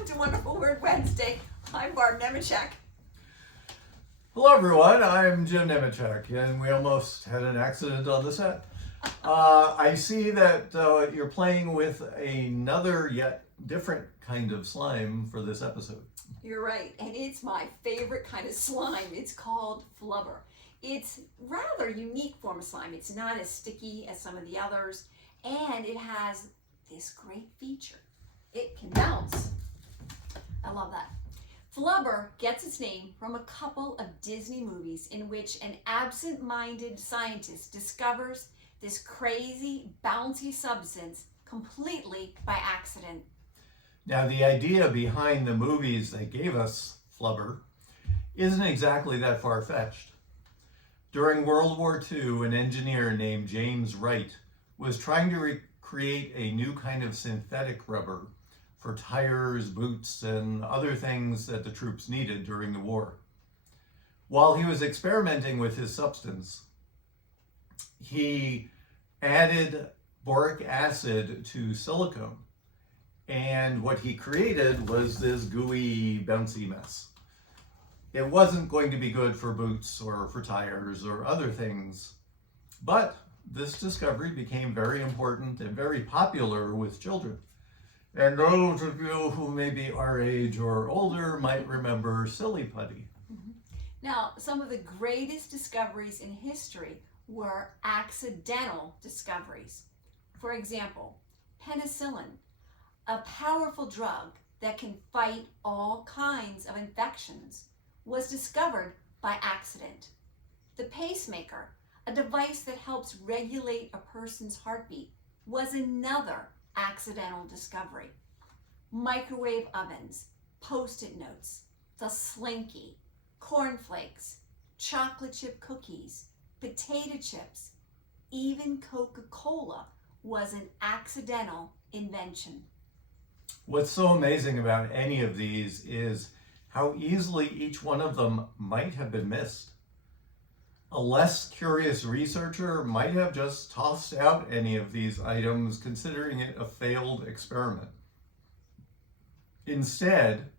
Welcome to Wonderful Word Wednesday. I'm Barb Nemechek. Hello everyone, I'm Jim Nemechek, and we almost had an accident on the set. I see that you're playing with another yet different kind of slime for this episode. You're right, and it's my favorite kind of slime. It's called flubber. It's rather unique form of slime. It's not as sticky as some of the others, and it has this great feature. It can bounce. I love that. Flubber gets its name from a couple of Disney movies in which an absent-minded scientist discovers this crazy, bouncy substance completely by accident. Now, the idea behind the movies that gave us flubber isn't exactly that far-fetched. During World War II, an engineer named James Wright was trying to create a new kind of synthetic rubber for tires, boots, and other things that the troops needed during the war. While he was experimenting with his substance, he added boric acid to silicone, and what he created was this gooey, bouncy mess. It wasn't going to be good for boots or for tires or other things, but this discovery became very important and very popular with children. And those of you who may be our age or older might remember Silly Putty. Now, some of the greatest discoveries in history were accidental discoveries. For example, penicillin, a powerful drug that can fight all kinds of infections, was discovered by accident. The pacemaker, a device that helps regulate a person's heartbeat, was another accidental discovery. Microwave ovens, Post-it notes, the Slinky, cornflakes, chocolate chip cookies, potato chips, even Coca-Cola was an accidental invention. What's so amazing about any of these is how easily each one of them might have been missed. A less curious researcher might have just tossed out any of these items, considering it a failed experiment. Instead,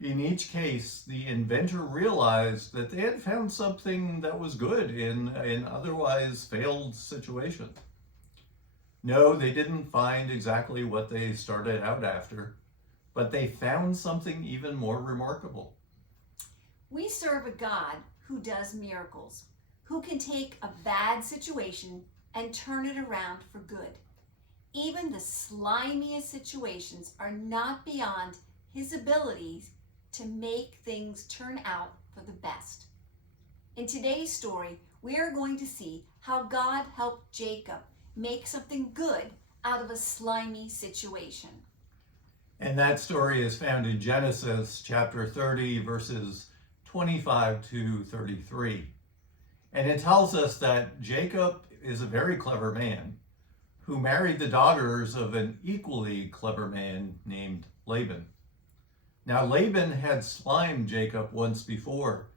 in each case, the inventor realized that they had found something that was good in an otherwise failed situation. No, they didn't find exactly what they started out after, but they found something even more remarkable. We serve a God who does miracles, who can take a bad situation and turn it around for good. Even the slimiest situations are not beyond his abilities to make things turn out for the best. In today's story, we are going to see how God helped Jacob make something good out of a slimy situation. And that story is found in Genesis chapter 30, verses 25 to 33. And it tells us that Jacob is a very clever man who married the daughters of an equally clever man named Laban. Now, Laban had slimed Jacob once before,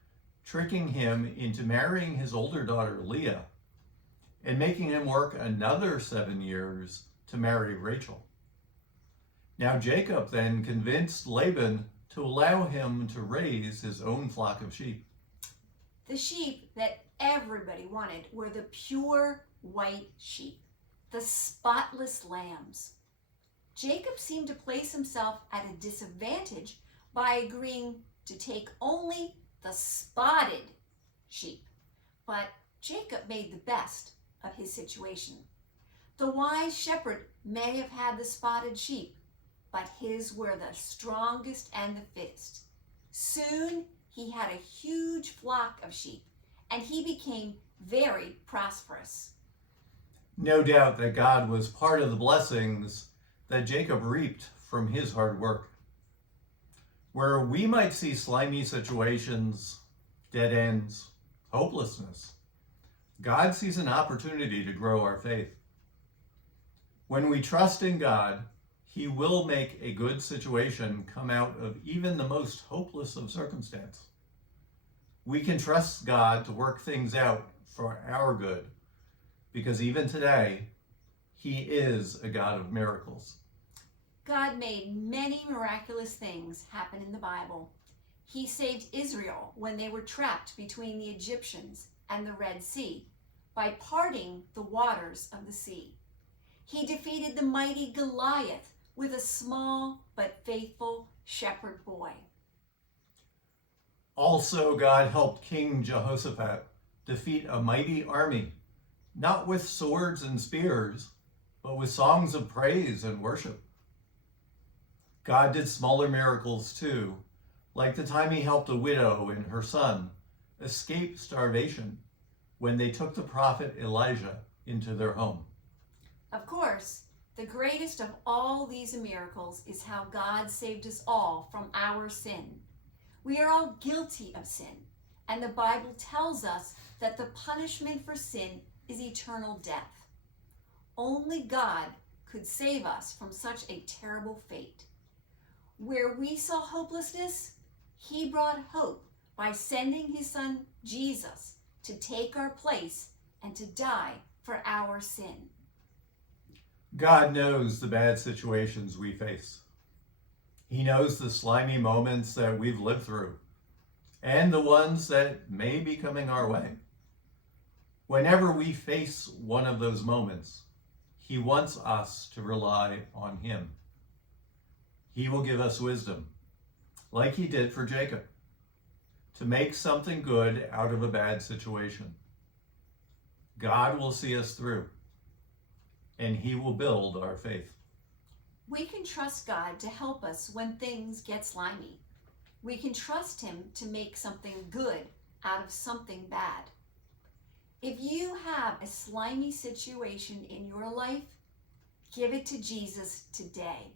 tricking him into marrying his older daughter Leah and making him work another 7 years to marry Rachel. Now, Jacob then convinced Laban to allow him to raise his own flock of sheep. The sheep that everybody wanted were the pure white sheep, the spotless lambs. Jacob seemed to place himself at a disadvantage by agreeing to take only the spotted sheep. But Jacob made the best of his situation. The wise shepherd may have had the spotted sheep, but his were the strongest and the fittest. Soon he had a huge flock of sheep, and he became very prosperous. No doubt that God was part of the blessings that Jacob reaped from his hard work. Where we might see slimy situations, dead ends, hopelessness, God sees an opportunity to grow our faith. When we trust in God, He will make a good situation come out of even the most hopeless of circumstances. We can trust God to work things out for our good, because even today, He is a God of miracles. God made many miraculous things happen in the Bible. He saved Israel when they were trapped between the Egyptians and the Red Sea by parting the waters of the sea. He defeated the mighty Goliath with a small but faithful shepherd boy. Also, God helped King Jehoshaphat defeat a mighty army, not with swords and spears, but with songs of praise and worship. God did smaller miracles too, like the time he helped a widow and her son escape starvation when they took the prophet Elijah into their home. Of course, the greatest of all these miracles is how God saved us all from our sin. We are all guilty of sin, and the Bible tells us that the punishment for sin is eternal death. Only God could save us from such a terrible fate. Where we saw hopelessness, he brought hope by sending his son Jesus to take our place and to die for our sin. God knows the bad situations we face. He knows the slimy moments that we've lived through and the ones that may be coming our way. Whenever we face one of those moments, he wants us to rely on him. He will give us wisdom, like he did for Jacob, to make something good out of a bad situation. God will see us through, and he will build our faith. We can trust God to help us when things get slimy. We can trust him to make something good out of something bad. If you have a slimy situation in your life, give it to Jesus today.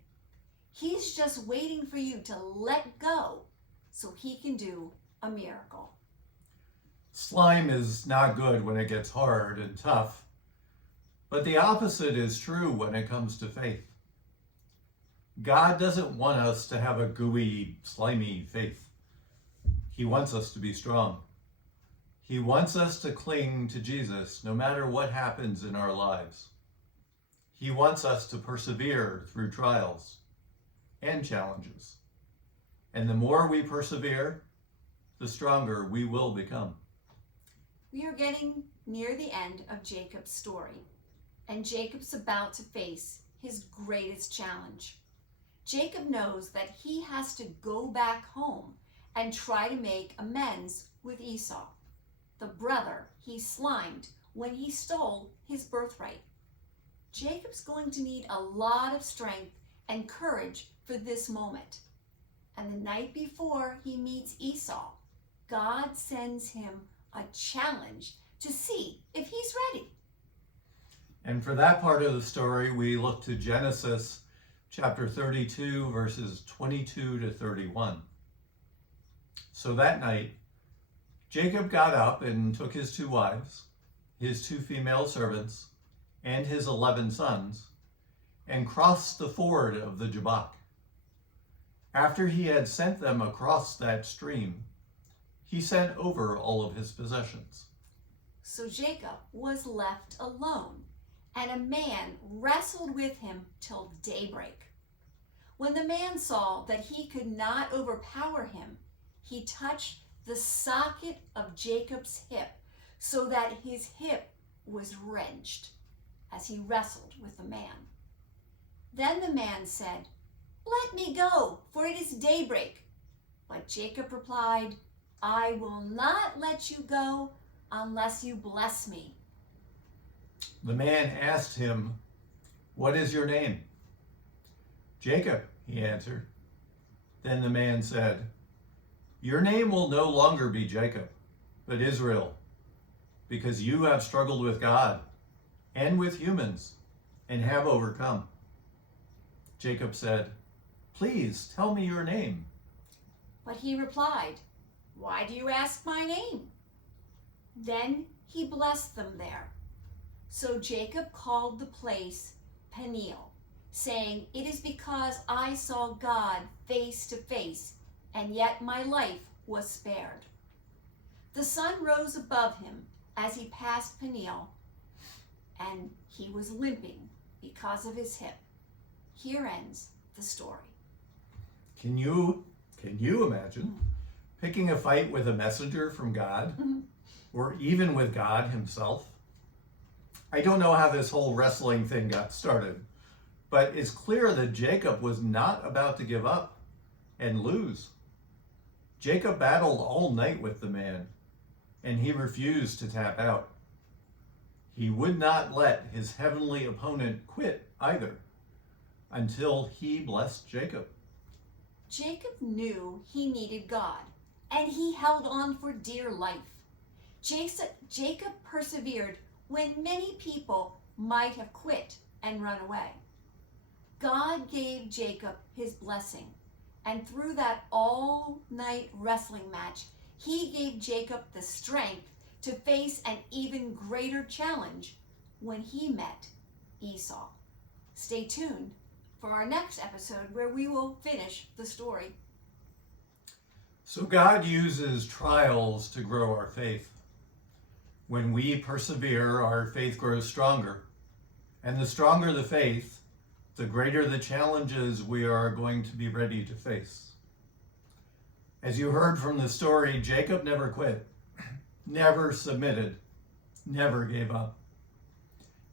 He's just waiting for you to let go so he can do a miracle. Slime is not good when it gets hard and tough, but the opposite is true when it comes to faith. God doesn't want us to have a gooey, slimy faith. He wants us to be strong. He wants us to cling to Jesus no matter what happens in our lives. He wants us to persevere through trials and challenges. And the more we persevere, the stronger we will become. We are getting near the end of Jacob's story, and Jacob's about to face his greatest challenge. Jacob knows that he has to go back home and try to make amends with Esau, the brother he slimed when he stole his birthright. Jacob's going to need a lot of strength and courage for this moment. And the night before he meets Esau, God sends him a challenge to see if he's ready. And for that part of the story, we look to Genesis chapter 32, verses 22 to 31. So that night, Jacob got up and took his 2 wives, his 2 female servants, and his 11 sons, and crossed the ford of the Jabbok. After he had sent them across that stream, he sent over all of his possessions. So Jacob was left alone, and a man wrestled with him till daybreak. When the man saw that he could not overpower him, he touched the socket of Jacob's hip, so that his hip was wrenched as he wrestled with the man. Then the man said, "Let me go, for it is daybreak." But Jacob replied, "I will not let you go unless you bless me." The man asked him, "What is your name?" "Jacob," he answered. Then the man said, "Your name will no longer be Jacob, but Israel, because you have struggled with God and with humans and have overcome." Jacob said, "Please tell me your name." But he replied, "Why do you ask my name?" Then he blessed them there. So Jacob called the place Peniel, saying, "It is because I saw God face to face, and yet my life was spared." The sun rose above him as he passed Peniel, and he was limping because of his hip. Here ends the story. Can you imagine picking a fight with a messenger from God, or even with God himself? I don't know how this whole wrestling thing got started, but it's clear that Jacob was not about to give up and lose. Jacob battled all night with the man, and he refused to tap out. He would not let his heavenly opponent quit either, until he blessed Jacob. Jacob knew he needed God, and he held on for dear life. Jacob persevered when many people might have quit and run away. God gave Jacob his blessing, and through that all-night wrestling match, he gave Jacob the strength to face an even greater challenge when he met Esau. Stay tuned for our next episode where we will finish the story. So God uses trials to grow our faith. When we persevere, our faith grows stronger. And the stronger the faith, the greater the challenges we are going to be ready to face. As you heard from the story, Jacob never quit, never submitted, never gave up.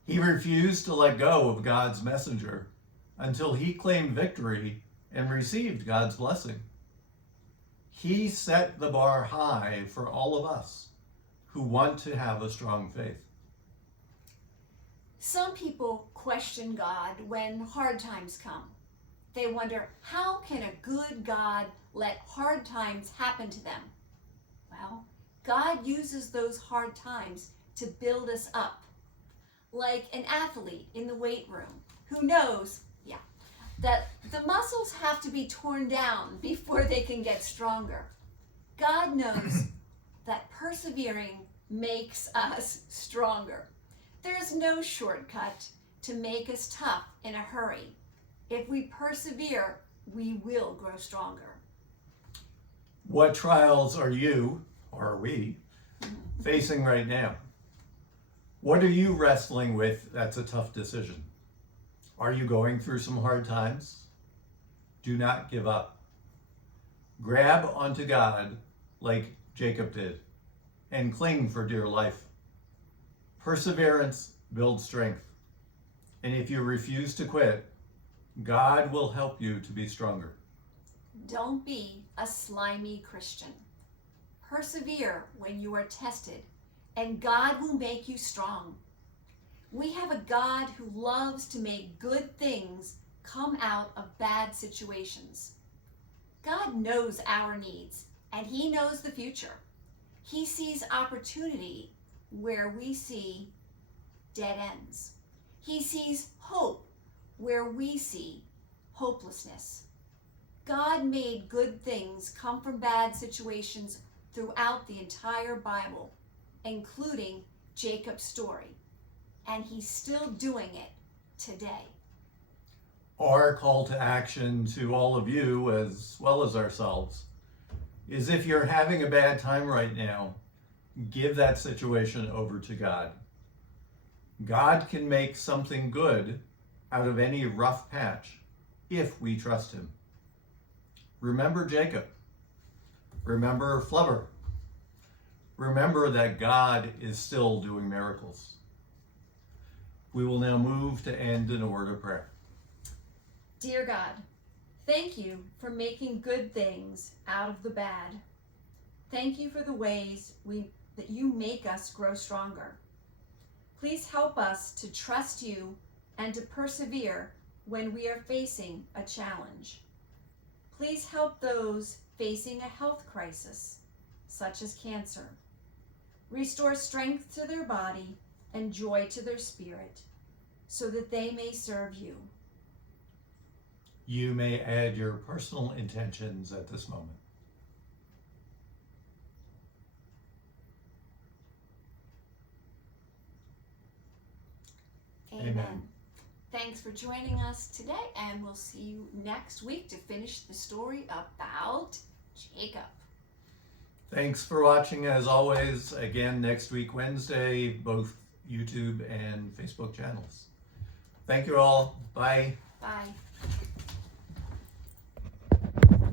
He refused to let go of God's messenger until he claimed victory and received God's blessing. He set the bar high for all of us who want to have a strong faith. Some people question God when hard times come. They wonder, how can a good God let hard times happen to them? Well, God uses those hard times to build us up. Like an athlete in the weight room who knows, that the muscles have to be torn down before they can get stronger. God knows that persevering makes us stronger. There's no shortcut to make us tough in a hurry. If we persevere, we will grow stronger. What trials are you, or are we, facing right now? What are you wrestling with that's a tough decision? Are you going through some hard times? Do not give up. Grab onto God like Jacob did and cling for dear life. Perseverance builds strength. And if you refuse to quit, God will help you to be stronger. Don't be a slimy Christian. Persevere when you are tested, and God will make you strong. We have a God who loves to make good things come out of bad situations. God knows our needs, and he knows the future. He sees opportunity where we see dead ends. He sees hope where we see hopelessness. God made good things come from bad situations throughout the entire Bible, including Jacob's story, and he's still doing it today. Our call to action to all of you, as well as ourselves, is if you're having a bad time right now, give that situation over to God. God can make something good out of any rough patch if we trust him. Remember Jacob. Remember Flubber. Remember that God is still doing miracles. We will now move to end in a word of prayer. Dear God, thank you for making good things out of the bad. Thank you for the ways that you make us grow stronger. Please help us to trust you and to persevere when we are facing a challenge. Please help those facing a health crisis, such as cancer. Restore strength to their body and joy to their spirit, so that they may serve you. You may add your personal intentions at this moment. Amen. Thanks for joining us today, and we'll see you next week to finish the story about Jacob. Thanks for watching, as always. Again, next week, Wednesday, both YouTube and Facebook channels. Thank you all. Bye. Bye.